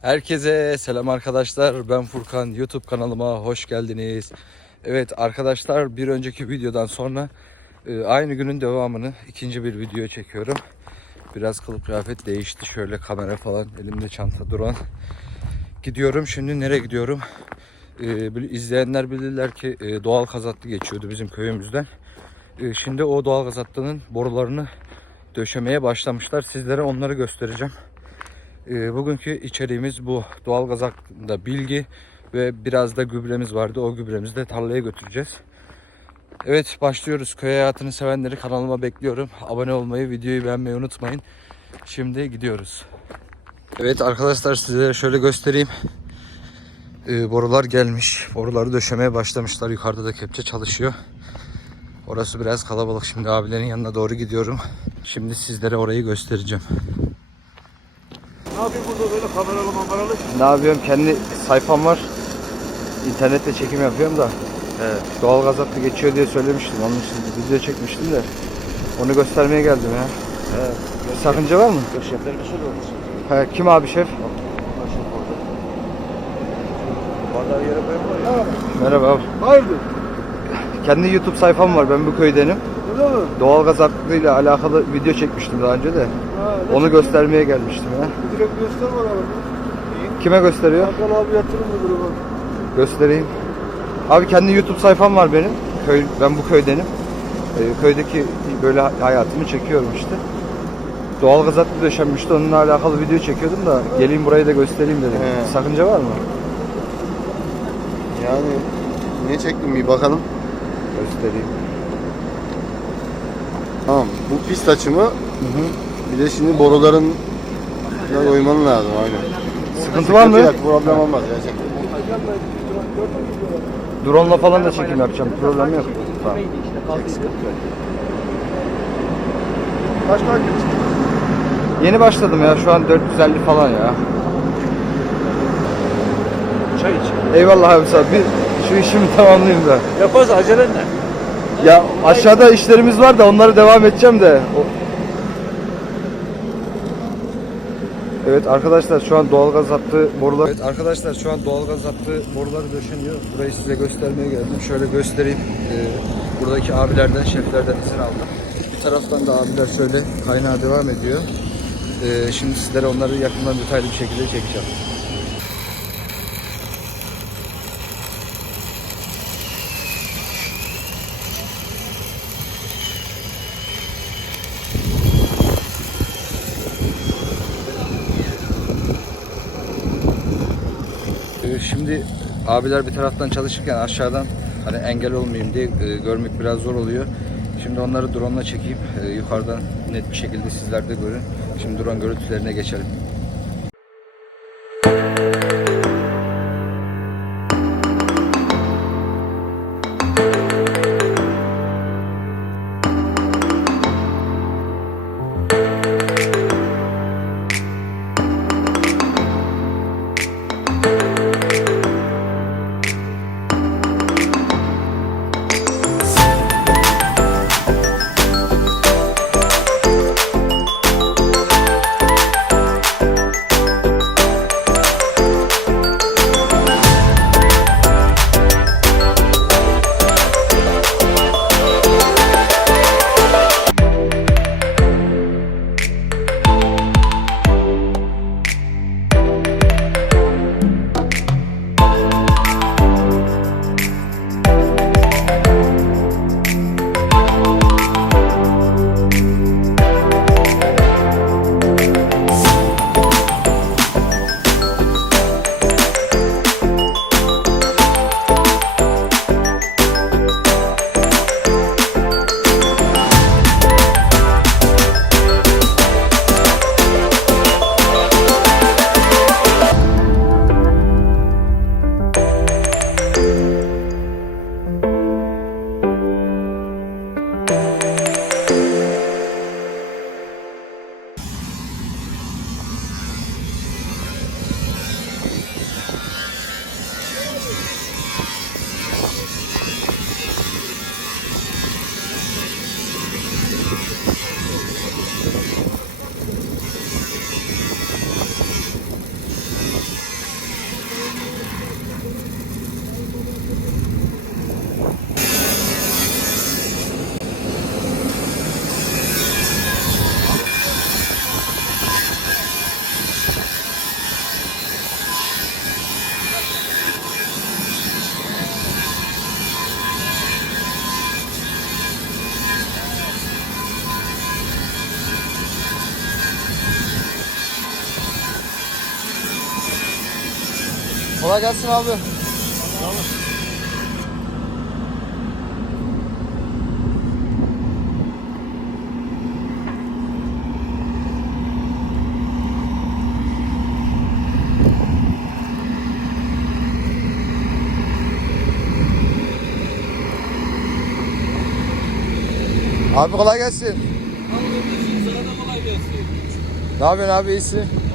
Herkese selam arkadaşlar. Ben Furkan. YouTube kanalıma hoş geldiniz. Evet arkadaşlar bir önceki videodan sonra e, aynı günün devamını ikinci bir video çekiyorum. Biraz kılık kıyafet değişti. Şöyle kamera falan elimde çanta duran. Gidiyorum. Şimdi nereye gidiyorum? E, izleyenler bilirler ki e, doğal gaz hattı geçiyordu bizim köyümüzden. Şimdi o doğal gaz hattının borularını döşemeye başlamışlar. Sizlere onları göstereceğim. Ee, bugünkü içeriğimiz bu. Doğalgaz hakkında bilgi ve biraz da gübremiz vardı. O gübremizi de tarlaya götüreceğiz. Evet başlıyoruz. Köy hayatını sevenleri kanalıma bekliyorum. Abone olmayı, videoyu beğenmeyi unutmayın. Şimdi gidiyoruz. Evet arkadaşlar sizlere şöyle göstereyim. Ee, borular gelmiş. Boruları döşemeye başlamışlar. Yukarıda da kepçe çalışıyor. Orası biraz kalabalık. Şimdi abilerin yanına doğru gidiyorum. Şimdi sizlere orayı göstereceğim. Ne yapayım burada böyle kameralı mamaralı? Ne yapıyorum? Kendi sayfam var. İnternette çekim yapıyorum da. Evet. Doğal gaz hattı geçiyor diye söylemiştim. Onun için video çekmiştim de. Onu göstermeye geldim ya. Evet. Sakınca var mı? Şefler bir şey olmuş. He, kim abi şef? Merhaba abi. Hayırdır? Kendi YouTube sayfam var. Ben bu köydenim. Öyle mi? Doğal gaz hattıyla alakalı video çekmiştim daha önce de. Ha, ne Onu çekiyorsun? göstermeye gelmiştim ya. Direkt göster bana bak. Kime gösteriyor? Hakan abi yatırım müdürü bak. Göstereyim. Abi kendi YouTube sayfam var benim. Köy, ben bu köydenim. Ee, köydeki böyle hayatımı çekiyorum işte. Doğal gaz hattı döşenmişti. Onunla alakalı video çekiyordum da geleyim burayı da göstereyim dedim. He. Sakınca var mı? Yani ne çektim bir bakalım. Göstereyim. Pist açımı bir de şimdi boruların da oyman lazım aynen. Sıkıntı var mı? Yok, problem olmaz gerçekten. Drone'la falan da çekim yapacağım. Problem yok. Tamam. Kaç takipçi? Yeni başladım ya. Şu an 450 falan ya. Çay iç. Eyvallah abi sağ ol. Bir şu işimi tamamlayayım da. Yaparız acelen ne? Ya aşağıda işlerimiz var da onları devam edeceğim de. Evet arkadaşlar şu an doğalgaz hattı borular. Evet arkadaşlar şu an doğalgaz hattı boruları döşeniyor. Burayı size göstermeye geldim. Şöyle göstereyim. Ee, buradaki abilerden, şeflerden izin aldım. Bir taraftan da abiler şöyle kaynağa devam ediyor. Ee, şimdi sizlere onları yakından detaylı bir şekilde çekeceğim. Ee, Şimdi abiler bir taraftan çalışırken aşağıdan hani engel olmayayım diye e, görmek biraz zor oluyor. Şimdi onları drone'la çekeyim. E, yukarıdan net bir şekilde sizler de görün. Şimdi drone görüntülerine geçelim. Kolay gelsin abi. Abi kolay gelsin. Sana da kolay gelsin. Ne yapıyorsun abi iyisin?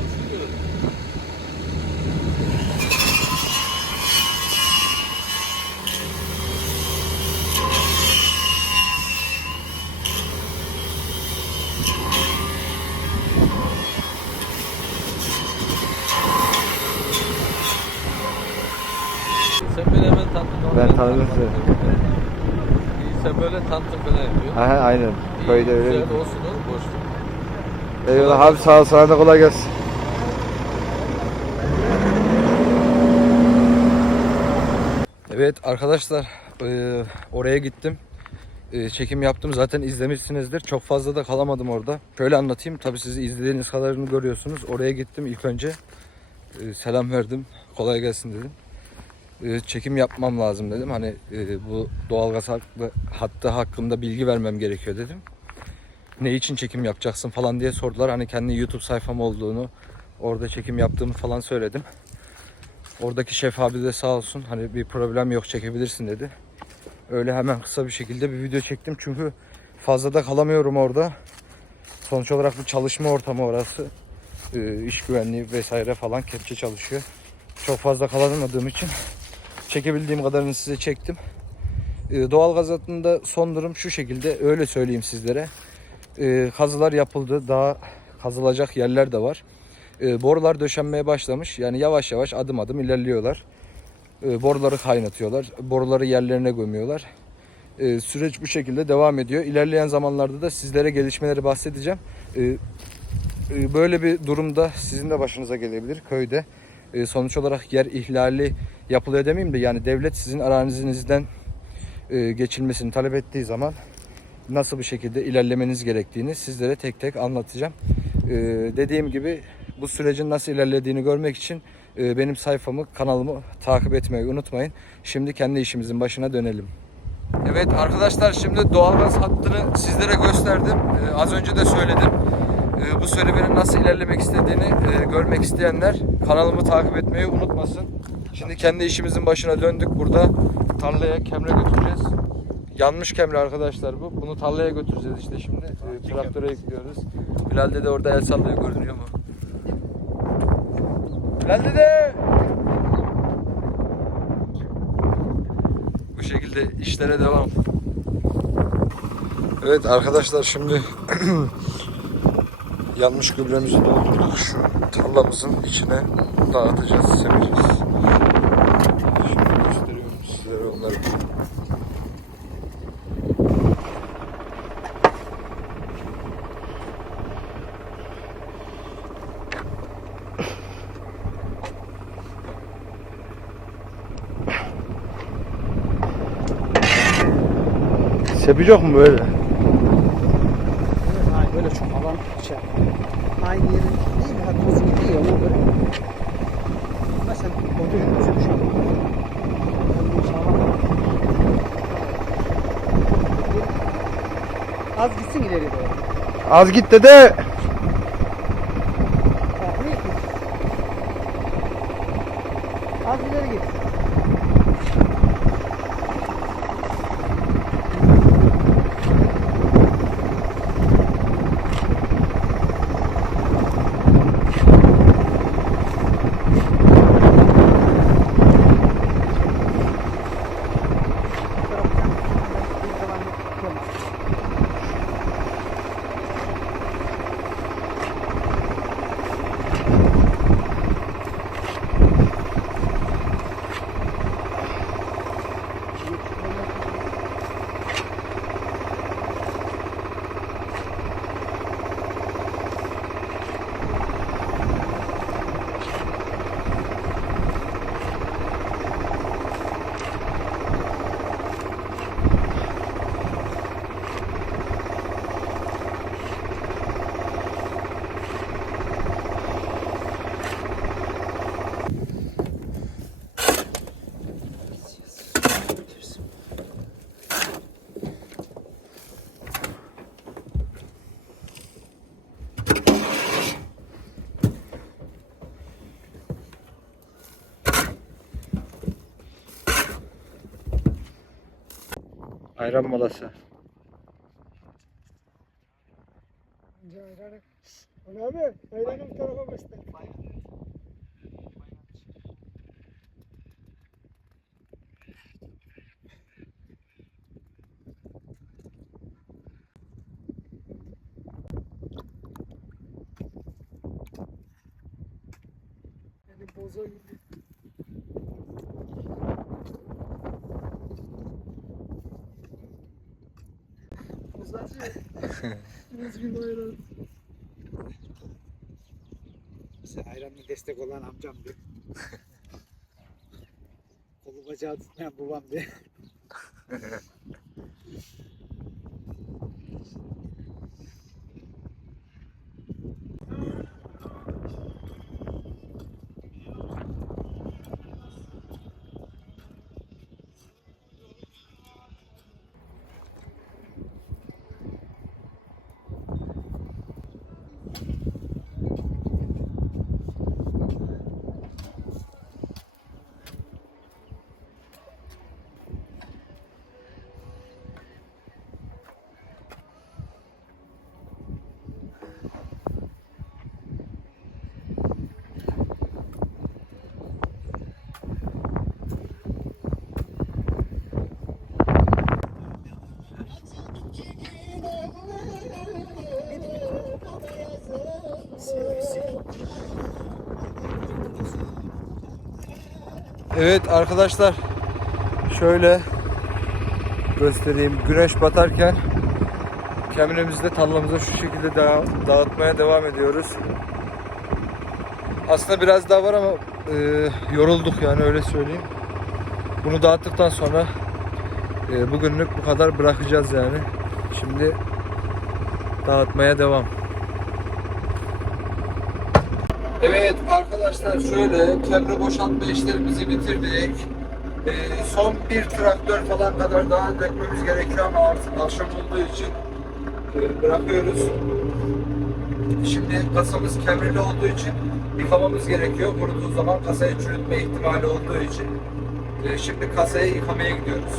Sen böyle tanıtım falan yapıyorsun. Aha, aynen. İyi, Köyde öyle. Güzel olsun oğlum boş ver. Eyvallah abi sağ ol sana da kolay gelsin. Evet arkadaşlar eee, oraya gittim. Eee, çekim yaptım zaten izlemişsinizdir. Çok fazla da kalamadım orada. Şöyle anlatayım. Tabii siz izlediğiniz kadarını görüyorsunuz. Oraya gittim ilk önce. Eee, selam verdim. Kolay gelsin dedim. Eee, çekim yapmam lazım dedim. Hani eee, bu doğalgaz hakkı, hattı hakkında bilgi vermem gerekiyor dedim ne için çekim yapacaksın falan diye sordular. Hani kendi YouTube sayfam olduğunu, orada çekim yaptığımı falan söyledim. Oradaki şef abi de sağ olsun hani bir problem yok çekebilirsin dedi. Öyle hemen kısa bir şekilde bir video çektim çünkü fazla da kalamıyorum orada. Sonuç olarak bir çalışma ortamı orası. Ee, iş güvenliği vesaire falan kepçe çalışıyor. Çok fazla kalamadığım için çekebildiğim kadarını size çektim. Ee, doğalgaz hattında son durum şu şekilde öyle söyleyeyim sizlere e, kazılar yapıldı. Daha kazılacak yerler de var. E, borular döşenmeye başlamış. Yani yavaş yavaş adım adım ilerliyorlar. E, boruları kaynatıyorlar. Boruları yerlerine gömüyorlar. Süreç bu şekilde devam ediyor. İlerleyen zamanlarda da sizlere gelişmeleri bahsedeceğim. E, böyle bir durumda sizin de başınıza gelebilir köyde. E, sonuç olarak yer ihlali yapılıyor demeyeyim de yani devlet sizin arazinizden e, geçilmesini talep ettiği zaman nasıl bir şekilde ilerlemeniz gerektiğini sizlere tek tek anlatacağım. Ee, dediğim gibi bu sürecin nasıl ilerlediğini görmek için e, benim sayfamı, kanalımı takip etmeyi unutmayın. Şimdi kendi işimizin başına dönelim. Evet arkadaşlar şimdi doğalgaz hattını sizlere gösterdim. Az önce de söyledim. Ee, bu serüvenin nasıl ilerlemek istediğini e, görmek isteyenler kanalımı takip etmeyi unutmasın. Şimdi kendi işimizin başına döndük burada. Tarlaya kemre götüreceğiz. Yanmış kemre arkadaşlar bu. Bunu tarlaya götüreceğiz işte şimdi. Ee, traktöre yüklüyoruz. Bilal dede orada el sallıyor görünüyor mu? Bilal dede! Bu şekilde işlere devam. Evet arkadaşlar şimdi yanmış gübremizi doldurduk. Şu tarlamızın içine dağıtacağız, semeceğiz. Şimdi gösteriyorum sizlere onları. Sepecek mi böyle? Hayır böyle çok alan şey. Aynı yerin değil mi? Hadi toz gibi değil ona göre. Mesela kodu önümüze düşer. Az gitsin ileri doğru. Az git iyi ki. Az ileri git. Ayran molası. Ali abi ayranı bu tarafa göster. Boza gibi. Üzgün ayran. Mesela ayranla destek olan amcamdı. Kolu bacağı tutmayan babamdı. Evet arkadaşlar şöyle göstereyim. Güneş batarken kemirimizi de tarlamıza şu şekilde dağıtmaya devam ediyoruz. Aslında biraz daha var ama e, yorulduk yani öyle söyleyeyim. Bunu dağıttıktan sonra e, bugünlük bu kadar bırakacağız yani. Şimdi dağıtmaya devam. Evet arkadaşlar şöyle kemre boşaltma işlerimizi bitirdik. Ee, son bir traktör falan kadar daha dökmemiz gerekiyor ama artık akşam olduğu için e, bırakıyoruz. Şimdi kasamız kemreli olduğu için yıkamamız gerekiyor. Kuruduğu zaman kasayı çürütme ihtimali olduğu için. e, şimdi kasayı yıkamaya gidiyoruz.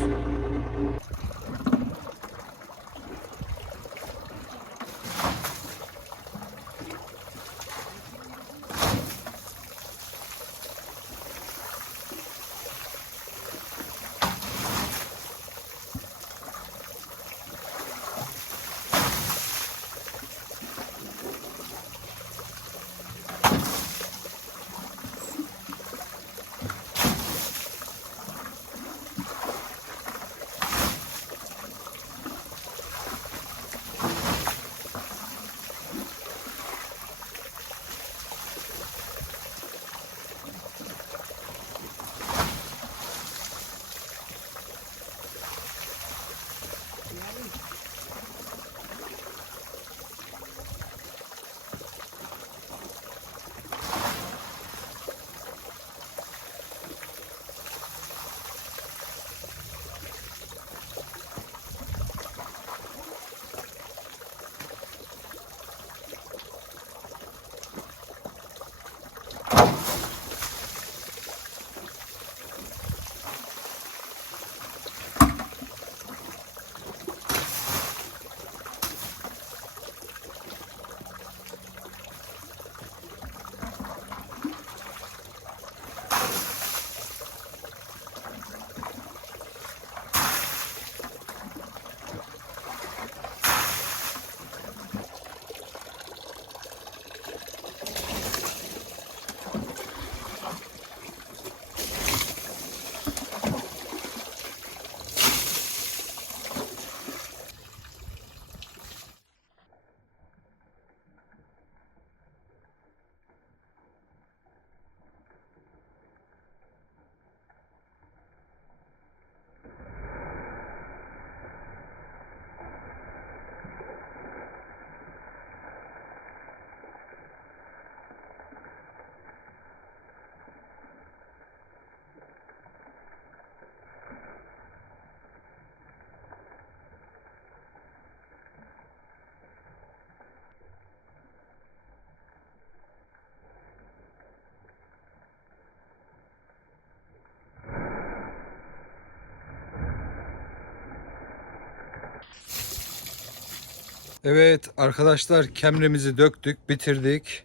Evet arkadaşlar kemrimizi döktük, bitirdik.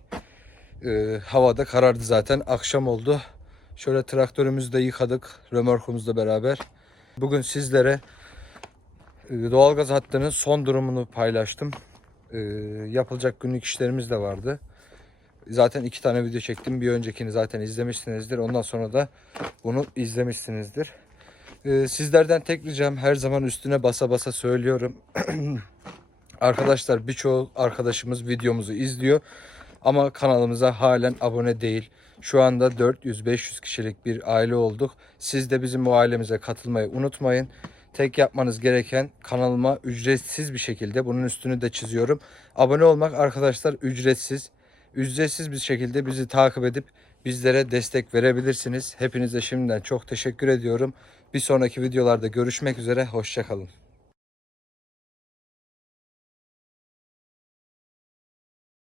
Ee, havada karardı zaten. Akşam oldu. Şöyle traktörümüzü de yıkadık römorkumuzla beraber. Bugün sizlere e, doğalgaz hattının son durumunu paylaştım. Ee, yapılacak günlük işlerimiz de vardı. Zaten iki tane video çektim. Bir öncekini zaten izlemişsinizdir. Ondan sonra da bunu izlemişsinizdir. Ee, sizlerden tek ricam her zaman üstüne basa basa söylüyorum. Arkadaşlar birçoğu arkadaşımız videomuzu izliyor ama kanalımıza halen abone değil. Şu anda 400-500 kişilik bir aile olduk. Siz de bizim bu ailemize katılmayı unutmayın. Tek yapmanız gereken kanalıma ücretsiz bir şekilde bunun üstünü de çiziyorum. Abone olmak arkadaşlar ücretsiz. Ücretsiz bir şekilde bizi takip edip bizlere destek verebilirsiniz. Hepinize şimdiden çok teşekkür ediyorum. Bir sonraki videolarda görüşmek üzere. Hoşçakalın.